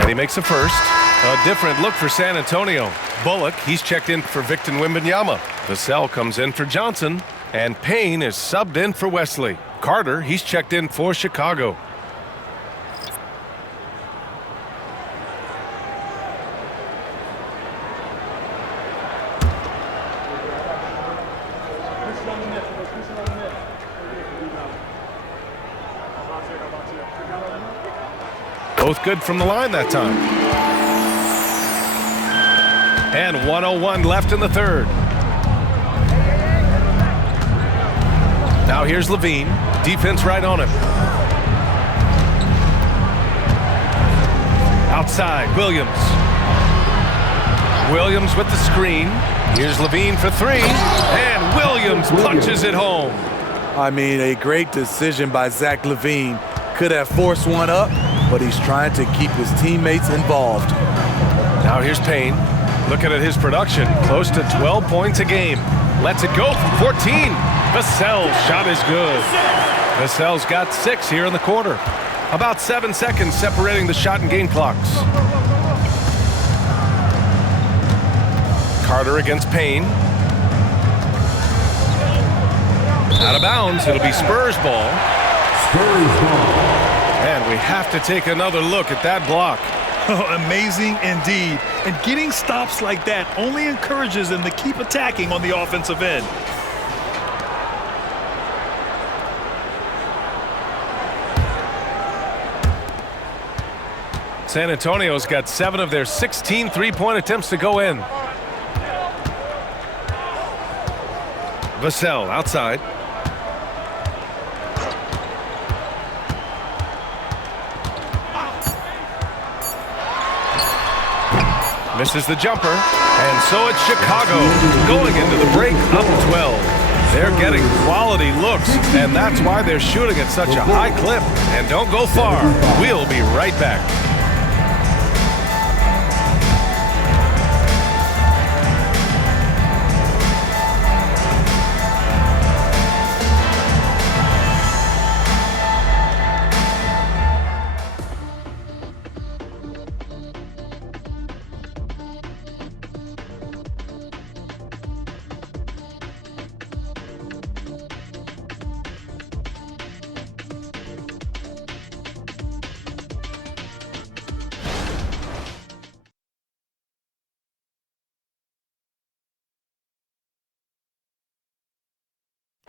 And he makes a first. A different look for San Antonio. Bullock, he's checked in for Victor Wembanyama. Vassell comes in for Johnson. And Payne is subbed in for Wesley. Carter, he's checked in for Chicago. Both good from the line that time. And 1:01 left in the third. Now here's Levine. Defense right on him. Outside, Williams. Williams with the screen. Here's Levine for 3. And Williams punches it home. I mean, a great decision by Zach LaVine. Could have forced one up, but he's trying to keep his teammates involved. Now here's Payne. Looking at his production, close to 12 points a game. Lets it go from 14. Vassell's shot is good. Vassell's got 6 here in the quarter. About 7 seconds separating the shot and game clocks. Carter against Payne. Out of bounds, it'll be Spurs ball. Spurs ball. And we have to take another look at that block. Oh, amazing indeed. And getting stops like that only encourages them to keep attacking on the offensive end. San Antonio's got 7 of their 16 three-point attempts to go in. Vassell outside. Misses the jumper, and so it's Chicago going into the break up 12. They're getting quality looks, and that's why they're shooting at such a high clip. And don't go far. We'll be right back.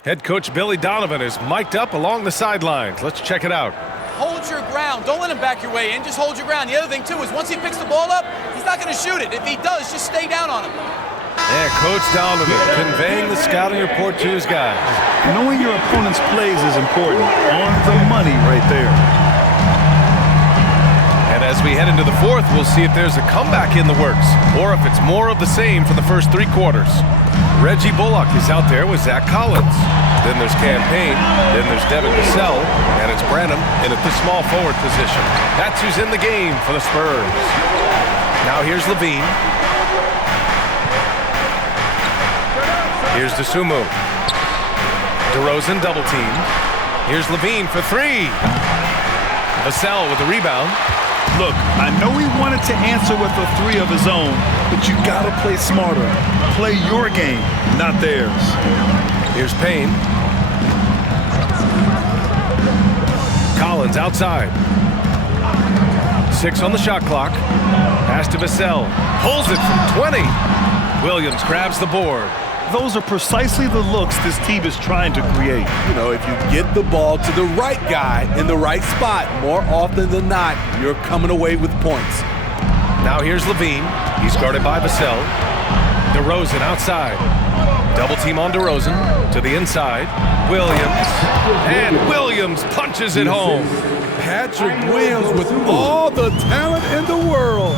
Head coach Billy Donovan is mic'd up along the sidelines. Let's check it out. Hold your ground. Don't let him back your way in. Just hold your ground. The other thing, too, is once he picks the ball up, he's not going to shoot it. If he does, just stay down on him. And Coach Donovan conveying the scouting report to his guys. Knowing your opponent's plays is important. On the money right there. And as we head into the fourth, we'll see if there's a comeback in the works or if it's more of the same for the first 3 quarters. Reggie Bullock is out there with Zach Collins. Then there's Campaign. Then there's Devin Vassell. And it's Branham in at the small forward position. That's who's in the game for the Spurs. Now here's Levine. Here's DeSumo. DeRozan double team. Here's Levine for 3. Vassell with the rebound. Look, I know he wanted to answer with a 3 of his own, but you gotta play smarter. Play your game, not theirs. Here's Payne. Collins outside. 6 on the shot clock. Pass to Vassell. Pulls it from 20. Williams grabs the board. Those are precisely the looks this team is trying to create. You know, if you get the ball to the right guy in the right spot, more often than not, you're coming away with points. Now here's Levine. He's guarded by Vassell. DeRozan outside. Double team on DeRozan. To the inside. Williams. And Williams punches it home. Patrick Williams with all the talent in the world.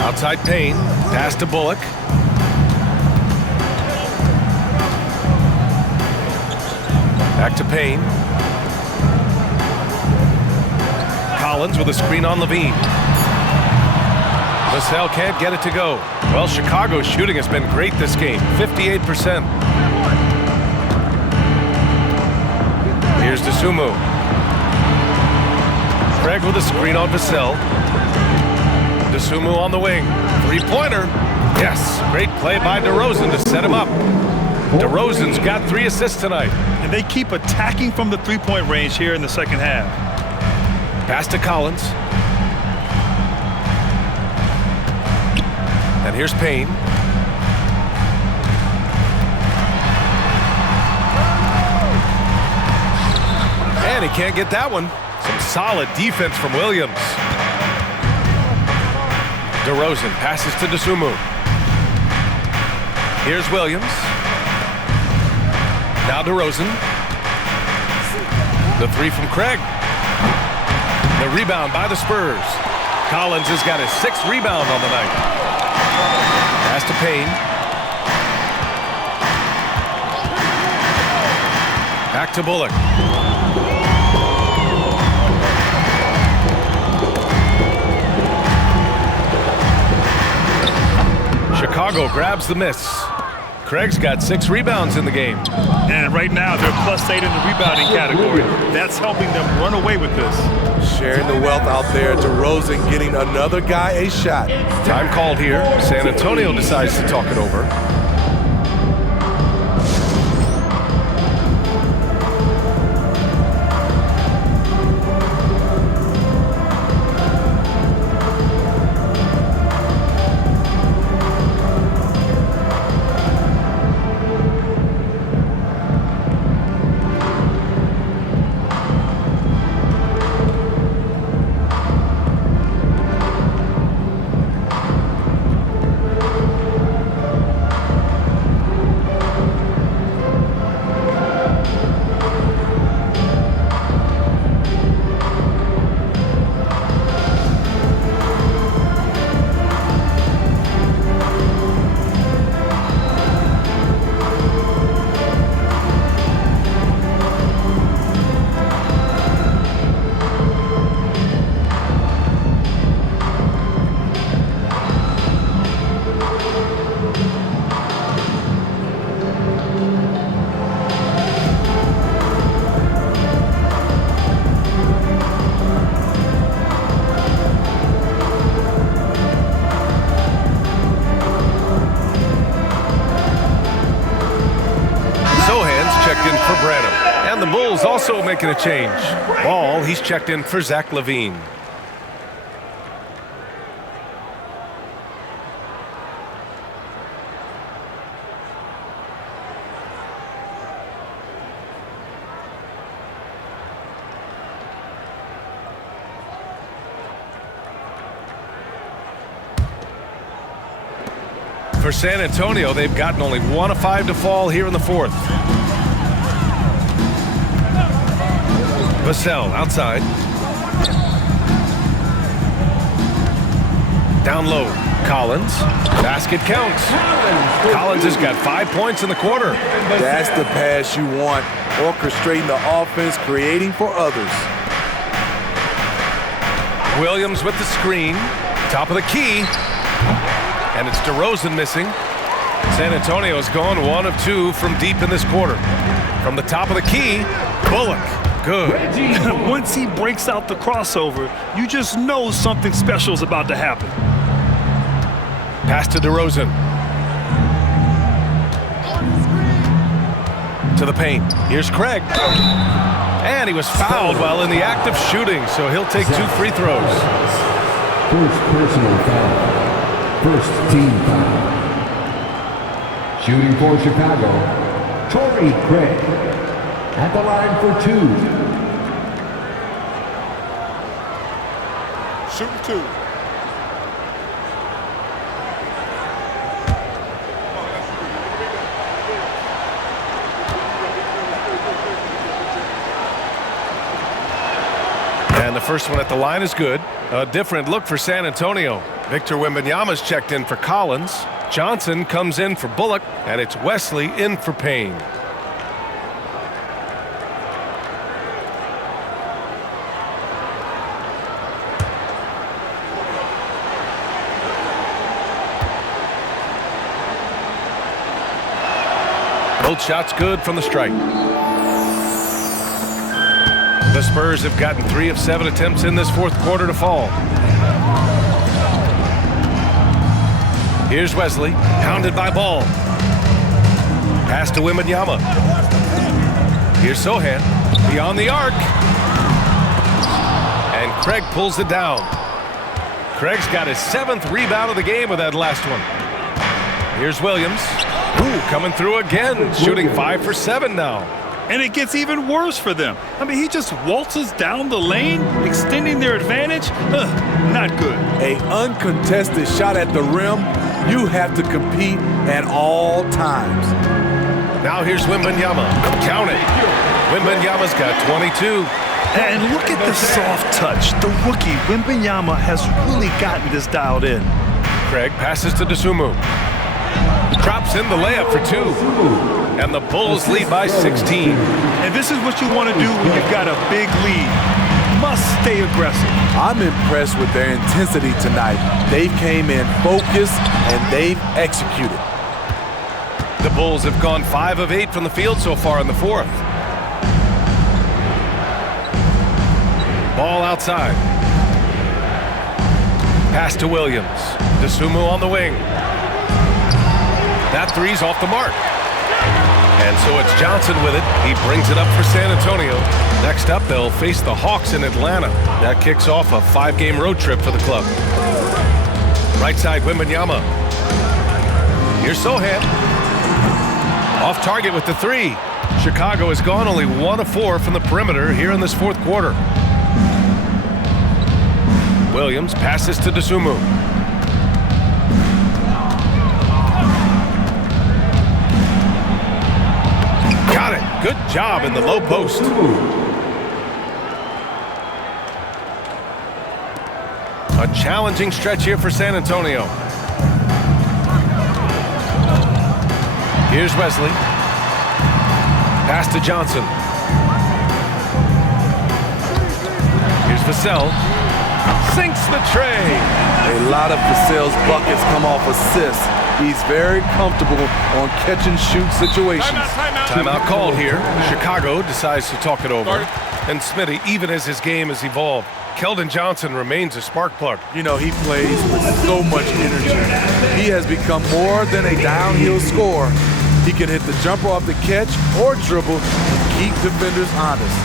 Outside Payne. Pass to Bullock. Back to Payne. Collins with a screen on Levine. Vassell can't get it to go. Well, Chicago's shooting has been great this game, 58%. Here's DeSumo. Craig with a screen on Vassell. DeSumo on the wing. 3-pointer. Yes, great play by DeRozan to set him up. DeRozan's got 3 assists tonight. And they keep attacking from the 3-point range here in the second half. Pass to Collins. And here's Payne. And he can't get that one. Some solid defense from Williams. DeRozan passes to DeSumo. Here's Williams. Now DeRozan. The 3 from Craig. The rebound by the Spurs. Collins has got his 6th rebound on the night. Pass to Payne. Back to Bullock. Chicago grabs the miss. Craig's got 6 rebounds in the game. And right now, they're +8 in the rebounding category. That's helping them run away with this. Sharing the wealth out there. DeRozan getting another guy a shot. Time called here. San Antonio decides to talk it over. And the Bulls also making a change. Ball, he's checked in for Zach LaVine. For San Antonio, they've gotten only 1 of 5 to fall here in the fourth. Vassell outside. Down low, Collins. Basket counts. Collins has got 5 points in the quarter. That's the pass you want. Orchestrating the offense, creating for others. Williams with the screen. Top of the key. And it's DeRozan missing. San Antonio's gone 1 of 2 from deep in this quarter. From the top of the key, Bullock. Good. Once he breaks out the crossover, you just know something special is about to happen. Pass to DeRozan. To the paint. Here's Craig. And he was fouled while in the act of shooting, so he'll take 2 free throws. First personal foul. First team foul. Shooting for Chicago, Torrey Craig. At the line for 2. Shooting 2. And the first one at the line is good. A different look for San Antonio. Victor Wembanyama's checked in for Collins. Johnson comes in for Bullock, and it's Wesley in for Payne. Both shots good from the strike. The Spurs have gotten 3 of 7 attempts in this fourth quarter to fall. Here's Wesley, hounded by Ball. Pass to Wembanyama. Here's Sohan, beyond the arc. And Craig pulls it down. Craig's got his 7th rebound of the game with that last one. Here's Williams. Ooh, coming through again, shooting 5 for 7 now. And it gets even worse for them. I mean, he just waltzes down the lane, extending their advantage. Not good. An uncontested shot at the rim. You have to compete at all times. Now here's Wembanyama. Count it. Wembanyama's got 22. And look at the soft touch. The rookie, Wembanyama, has really gotten this dialed in. Craig passes to Dosunmu. Drops in the layup for 2. And the Bulls lead by 16. And this is what you want to do when you've got a big lead. Must stay aggressive. I'm impressed with their intensity tonight. They came in focused and they've executed. The Bulls have gone 5 of 8 from the field so far in the fourth. Ball outside. Pass to Williams. Dosunmu on the wing. That three's off the mark. And so it's Johnson with it. He brings it up for San Antonio. Next up, they'll face the Hawks in Atlanta. That kicks off a 5-game road trip for the club. Right side, Wembanyama. Here's Sohan. Off target with the 3. Chicago has gone only 1 of 4 from the perimeter here in this fourth quarter. Williams passes to Dosunmu. Got it. Good job in the low post. A challenging stretch here for San Antonio. Here's Wesley. Pass to Johnson. Here's Vassell. Sinks the tray. A lot of Vassell's buckets come off assists. He's very comfortable on catch and shoot situations. Timeout called here. Chicago decides to talk it over. And Smitty, even as his game has evolved, Keldon Johnson remains a spark plug. You know, he plays with so much energy. He has become more than a downhill scorer. He can hit the jumper off the catch or dribble and keep defenders honest.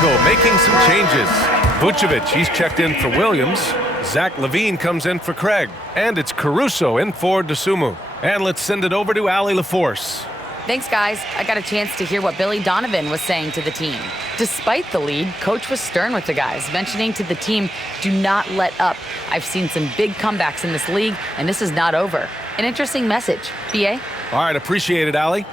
Chicago making some changes. Vucevic, he's checked in for Williams. Zach LaVine comes in for Craig. And it's Caruso in for DeSumo. And let's send it over to Allie LaForce. Thanks, guys. I got a chance to hear what Billy Donovan was saying to the team. Despite the lead, Coach was stern with the guys, mentioning to the team, do not let up. I've seen some big comebacks in this league, and this is not over. An interesting message. BA? All right, appreciate it, Allie.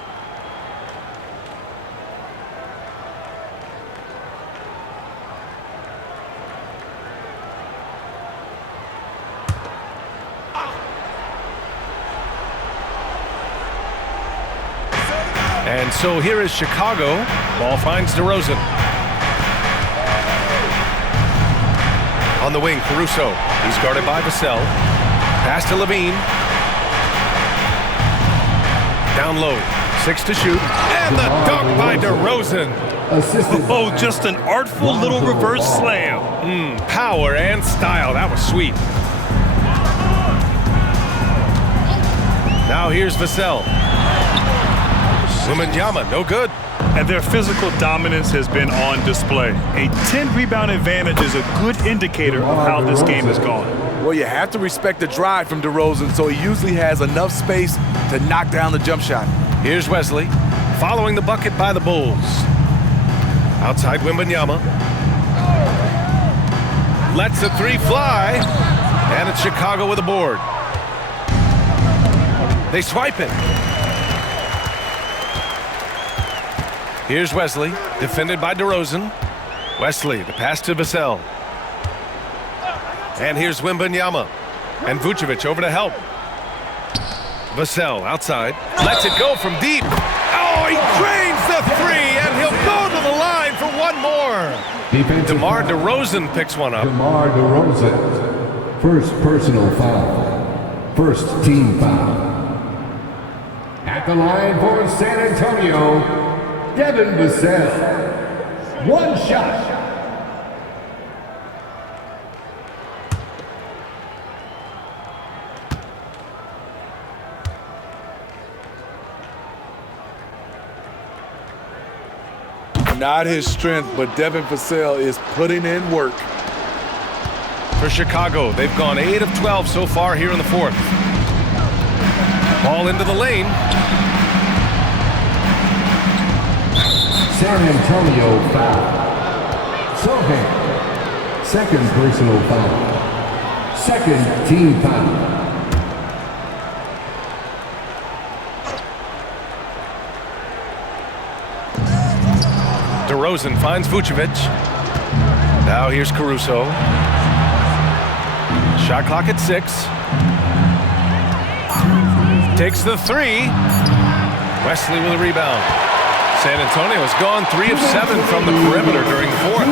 And so here is Chicago. Ball finds DeRozan. On the wing, Caruso. He's guarded by Vassell. Pass to LaVine. Down low. 6 to shoot. And the dunk by DeRozan. Oh, just an artful little reverse slam. Power and style. That was sweet. Now here's Vassell. Wembanyama, no good. And their physical dominance has been on display. A 10-rebound advantage is a good indicator of how this game has gone. Well, you have to respect the drive from DeRozan, so he usually has enough space to knock down the jump shot. Here's Wesley, following the bucket by the Bulls. Outside Wembanyama. Lets the three fly. And it's Chicago with a board. They swipe it. Here's Wesley, defended by DeRozan. Wesley, the pass to Vassell. And here's Wembanyama. And Vucevic over to help. Vassell outside. Lets it go from deep. Oh, he drains the three, and he'll go to the line for one more. DeMar DeRozan picks one up. DeMar DeRozan. First personal foul. First team foul. At the line for San Antonio, Devin Vassell. One shot. Not his strength, but Devin Vassell is putting in work. For Chicago, they've gone 8 of 12 so far here in the fourth. Ball into the lane. San Antonio foul. Sohan. Second personal foul. Second team foul. DeRozan finds Vucevic. Now here's Caruso. Shot clock at 6. Takes the three. Wesley with a rebound. San Antonio has gone 3 of 7 from the perimeter during the fourth.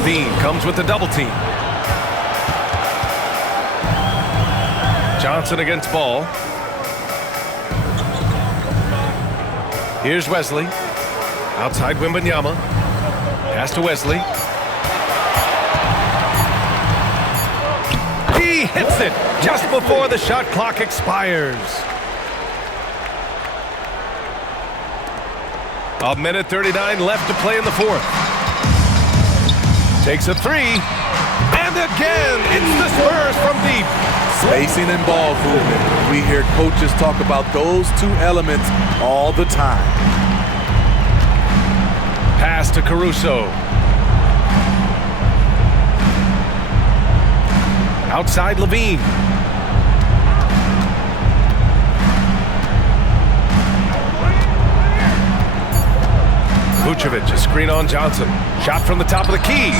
LaVine comes with the double team. Johnson against Ball. Here's Wesley. Outside Wembanyama. Pass to Wesley. He hits it just before the shot clock expires. A minute 39 left to play in the fourth. Takes a three. And again, it's the Spurs from deep. Spacing and ball movement. We hear coaches talk about those two elements all the time. Pass to Caruso. Outside LaVine. Vucevic, a screen on Johnson. Shot from the top of the key.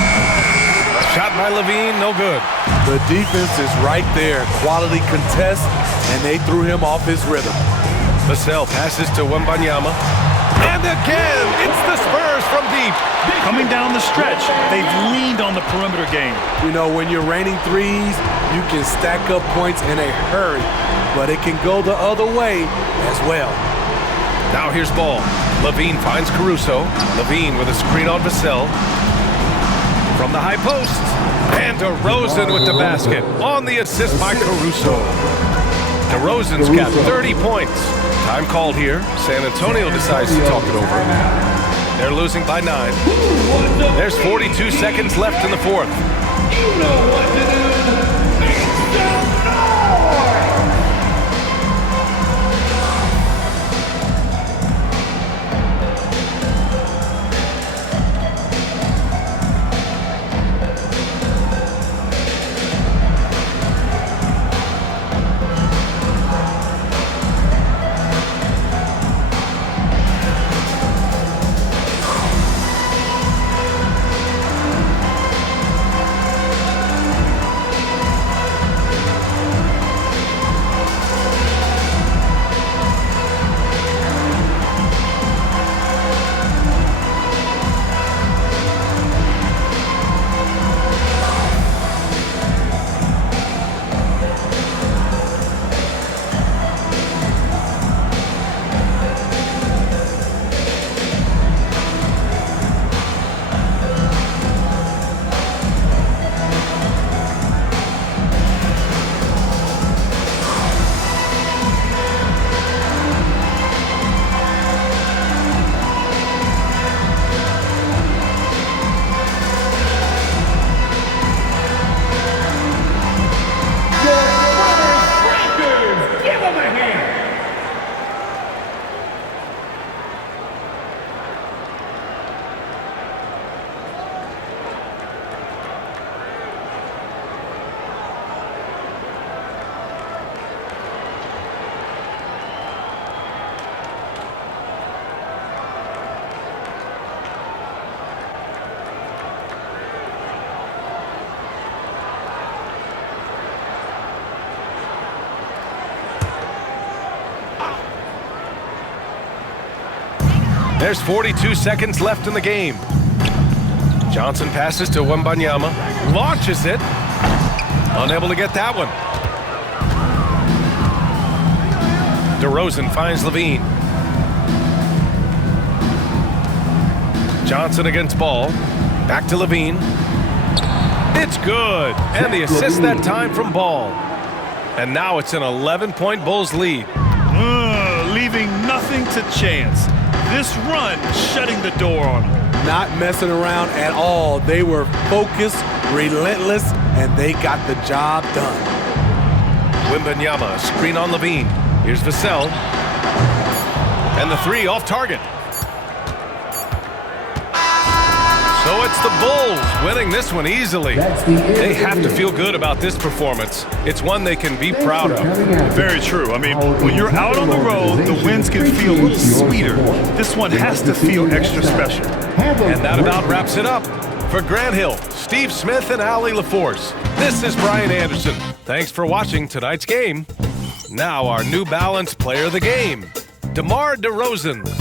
Shot by LaVine, no good. The defense is right there. Quality contest, and they threw him off his rhythm. Vassell passes to Wembanyama. And again, it's the Spurs from deep. Coming down the stretch, they've leaned on the perimeter game. You know, when you're raining threes, you can stack up points in a hurry, but it can go the other way as well. Now here's Ball. LaVine finds Caruso. LaVine with a screen on Vassell. From the high post. And DeRozan with the basket. On the assist by Caruso. DeRozan's got 30 points. Time called here. San Antonio decides to talk it over. They're losing by 9. There's 42 seconds left in the fourth. You know what to do. Make some noise! There's 42 seconds left in the game. Johnson passes to Wembanyama, launches it. Unable to get that one. DeRozan finds Levine. Johnson against Ball. Back to Levine. It's good. And the assist that time from Ball. And now it's an 11-point Bulls lead. Leaving nothing to chance. This run shutting the door on them. Not messing around at all. They were focused, relentless, and they got the job done. Wembanyama, screen on Levine. Here's Vassell. And the three off target. So it's the Bulls winning this one easily. They have to feel good about this performance. It's one they can be proud of. Very true. I mean, when you're out on the road, the wins can feel a little sweeter. This one has to feel extra special. And that about wraps it up. For Grant Hill, Steve Smith, and Allie LaForce, this is Brian Anderson. Thanks for watching tonight's game. Now our New Balance player of the game, DeMar DeRozan.